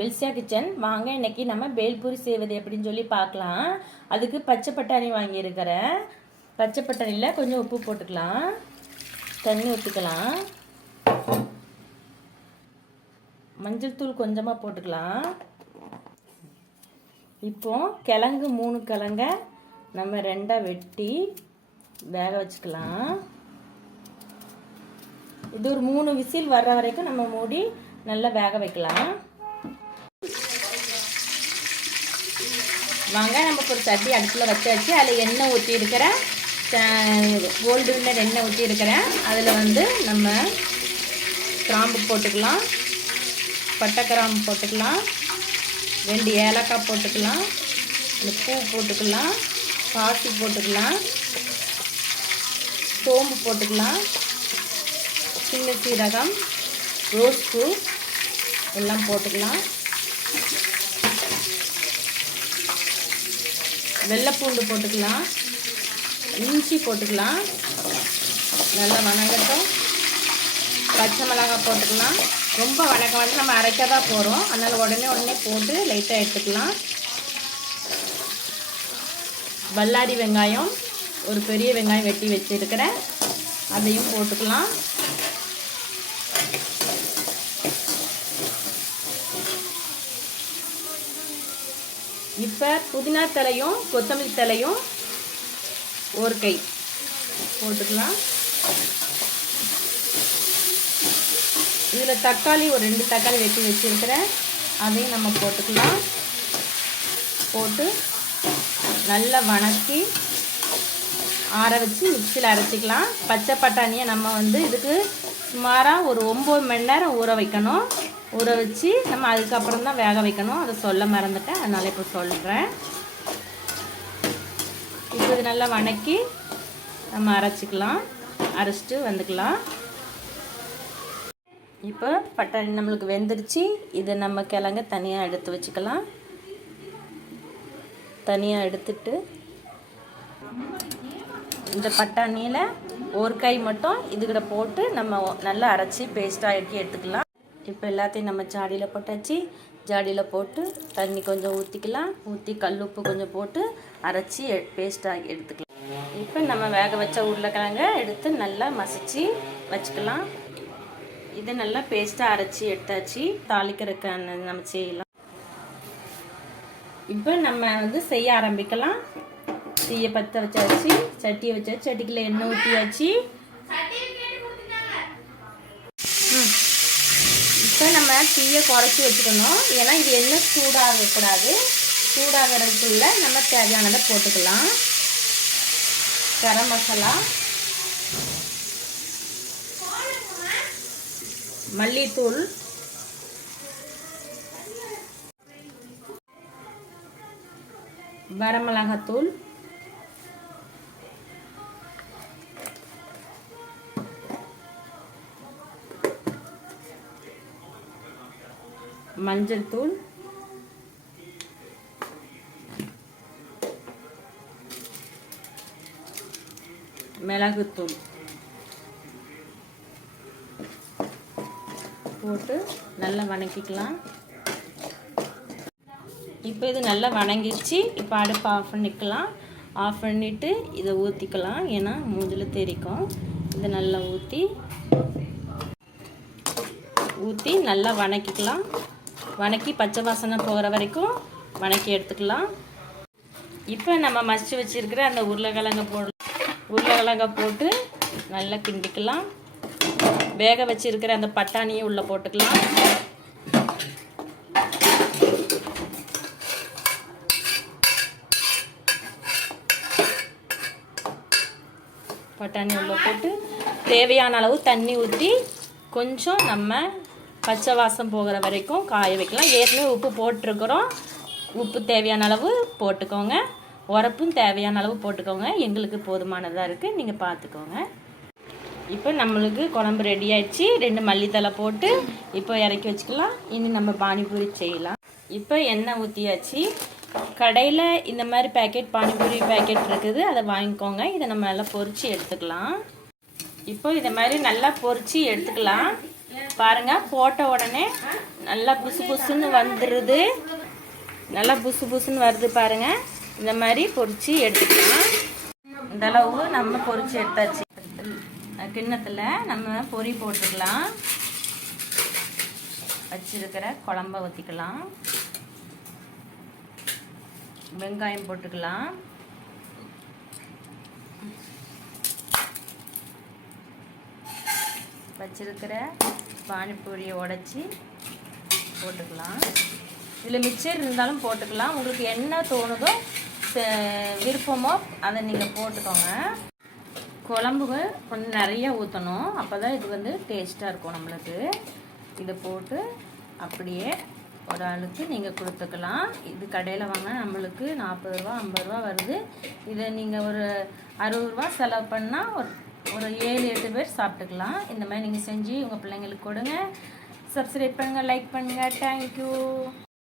பெல்சியா kitchen. வாங்க இன்னைக்கு நம்ம பேல்பூரி செய்வது எப்படின்னு சொல்லி பார்க்கலாம். அதுக்கு பச்சை பட்டாணி வாங்கியிருக்கிறேன். பச்சை பட்டாணியில் கொஞ்சம் உப்பு போட்டுக்கலாம். தண்ணி ஊற்றிக்கலாம் மஞ்சள் தூள் கொஞ்சமாக போட்டுக்கலாம். இப்போ கிழங்கு மூணு கிழங்க நம்ம ரெண்டாக வெட்டி வேக வச்சுக்கலாம். இது ஒரு மூணு விசில் வர்ற வரைக்கும் நம்ம மூடி நல்லா வேக வைக்கலாம். வாங்க நமக்கு ஒரு சட்டி அடுப்பில் வச்சாச்சு அதில் எண்ணெய் ஊற்றி இருக்கிறேன் கோல்டு வின்னர் எண்ணெய் ஊற்றி இருக்கிறேன் அதில் வந்து நம்ம கிராம்பு போட்டுக்கலாம். பட்டை கிராம்பு போட்டுக்கலாம். ரெண்டு ஏலக்காய் போட்டுக்கலாம். இந்த பூ போட்டுக்கலாம். பாசி போட்டுக்கலாம். சோம்பு போட்டுக்கலாம். சின்ன சீரகம் ரோஸ் பூ எல்லாம் போட்டுக்கலாம். வெள்ளைப்பூண்டு போட்டுக்கலாம் இஞ்சி போட்டுக்கலாம் நல்லா வணங்கட்டும். பச்சை மிளகாய் போட்டுக்கலாம். ரொம்ப வணக்க வந்து நம்ம அரைக்க தான் போகிறோம் அதனால் உடனே உடனே போட்டு லைட்டாக எடுத்துக்கலாம். வல்லாரி வெங்காயம் ஒரு பெரிய வெங்காயம் வெட்டி வச்சுருக்கிறேன். அதையும் போட்டுக்கலாம். இப்போ புதினா தலையும் கொத்தமல்லி தலையும் ஒரு கை. போட்டுக்கலாம். இதில் தக்காளி ஒரு ரெண்டு தக்காளி வெட்டி வச்சுருக்கிறேன். அதையும் நம்ம போட்டுக்கலாம். போட்டு நல்லா வணக்கி ஆற வச்சு மிக்சியில் அரைச்சிக்கலாம். பச்சை பட்டாணியை நம்ம வந்து இதுக்கு சுமாராக ஒரு ஒம்பது மணி நேரம் ஊற வைக்கணும். ஊற வச்சு நம்ம அதுக்கப்புறம் தான் வேக வைக்கணும். அதை சொல்ல மறந்துட்டேன். அதனால் இப்போ சொல்கிறேன் இப்போ இது நல்லா வணக்கி நம்ம அரைச்சிக்கலாம். அரைச்சிட்டு வந்துக்கலாம். இப்போ பட்டாணி நம்மளுக்கு வெந்துருச்சு. இதை நம்ம கிழங்க தனியாக எடுத்து வச்சுக்கலாம். தனியாக எடுத்துட்டு இந்த பட்டாணியில் ஒரு கை மட்டும் இதுக்கிட்ட போட்டு நம்ம நல்லா அரைச்சி பேஸ்ட்டாக ஆக்கி எடுத்துக்கலாம். இப்போ எல்லாத்தையும் நம்ம ஜாடியில் போட்டாச்சு. ஜாடியில் போட்டு தண்ணி கொஞ்சம் ஊற்றிக்கலாம் ஊற்றி கல் உப்பு கொஞ்சம் போட்டு அரைச்சி பேஸ்ட்டாக எடுத்துக்கலாம். இப்போ நம்ம வேக வச்ச உருளைக்கிழங்க எடுத்து நல்லா மசிச்சு வச்சுக்கலாம். இதை நல்லா பேஸ்ட்டாக அரைச்சி எடுத்தாச்சு. தாளிக்கிறதுக்கு நம்ம செய்யலாம். இப்போ நம்ம வந்து செய்ய ஆரம்பிக்கலாம். தீயை பற்ற வச்சாச்சு. சட்டியை வச்சாச்சு. சட்டிக்குள்ள எண்ணெய் ஊற்றியாச்சு தான் தீயை குறைச்சி வச்சுக்கணும். ஏன்னா இது எண்ணெய் சூடாகக்கூடாது. சூடாகிறதுக்குள்ள நம்ம தேவையானதை போட்டுக்கலாம். கரம் மசாலா. மல்லித்தூள். வரமிளகாத்தூள். மஞ்சள் தூள். மிளகுத்தூள். போட்டு நல்லா வணக்கிக்கலாம். இப்போ இது நல்லா வணங்கிடுச்சு. இப்போ அடுப்பு ஆஃப் பண்ணிக்கலாம் ஆஃப் பண்ணிவிட்டு இதை ஊற்றிக்கலாம் ஏன்னா மூதில் தெரிக்கும். இதை நல்லா ஊற்றி ஊற்றி நல்லா வணக்கிக்கலாம். வணக்கி பச்சை வாசனை போகிற வரைக்கும் வணக்கி எடுத்துக்கலாம். இப்போ நம்ம மசிச்சு வச்சுருக்கிற அந்த உருளைக்கிழங்க போட உருளைக்கிழங்க போட்டு நல்லா கிண்டிக்கலாம். வேக வச்சுருக்கிற அந்த பட்டாணியை உள்ளே போட்டுக்கலாம். பட்டாணி உள்ளே போட்டு தேவையான அளவு தண்ணி ஊற்றி கொஞ்சம் நம்ம பச்சை வாசம் போகிற வரைக்கும் காய வைக்கலாம். ஏற்கனவே உப்பு போட்டிருக்கிறோம். உப்பு தேவையான அளவு போட்டுக்கோங்க. உரப்பும் தேவையான அளவு போட்டுக்கோங்க. எங்களுக்கு போதுமானதாக இருக்குது நீங்கள் பார்த்துக்கோங்க இப்போ நம்மளுக்கு குழம்பு ரெடி ஆயிடுச்சு. ரெண்டு மல்லித்தலை போட்டு இப்போ இறக்கி வச்சுக்கலாம். இனி நம்ம பானிபூரி செய்யலாம். இப்போ எண்ணெய் ஊற்றியாச்சு கடையில் இந்த மாதிரி பேக்கெட் பானிபூரி பேக்கெட் இருக்குது. அதை வாங்கிக்கோங்க. இதை நம்ம நல்லா பொரித்து எடுத்துக்கலாம். இப்போ இதை மாதிரி நல்லா பொறிச்சு எடுத்துக்கலாம். பாருங்க போட்ட உடனே நல்லா புசு புசுன்னு வந்துடுது நல்லா புசு புசுன்னு வருது பாருங்க. இந்த மாதிரி பொரிச்சு எடுத்துக்கலாம். இந்த அளவு நம்ம பொறிச்சு எடுத்தாச்சு. கிண்ணத்தில் நம்ம பொரி போட்டுக்கலாம். வச்சிருக்கிற குழம்ப ஊற்றிக்கலாம் வெங்காயம் போட்டுக்கலாம். வச்சிருக்கிற பானிபூரியை உடச்சி போட்டுக்கலாம். இதில் மிச்சர் இருந்தாலும் போட்டுக்கலாம். உங்களுக்கு என்ன தோணுதோ விருப்பமோ அதை நீங்கள் போட்டுக்கோங்க. குழம்புகள் கொஞ்சம் நிறைய ஊற்றணும் அப்போ தான் இது வந்து டேஸ்ட்டாக இருக்கும் நம்மளுக்கு. இதை போட்டு அப்படியே ஒரு ஆளுக்கு நீங்கள் கொடுத்துக்கலாம். இது கடையில் வாங்கினா நம்மளுக்கு நாற்பது ரூபா ஐம்பது ரூபா வருது. இதை நீங்கள் ஒரு அறுபது ரூபா செலவு பண்ணால் ஒரு ஒரு ஏழு எட்டு பேர் சாப்பிட்டுக்கலாம். இந்த மாதிரி நீங்கள் செஞ்சு உங்கள் பிள்ளைங்களுக்கு கொடுங்க. சப்ஸ்கிரைப் பண்ணுங்கள் லைக் பண்ணுங்கள் தேங்க்யூ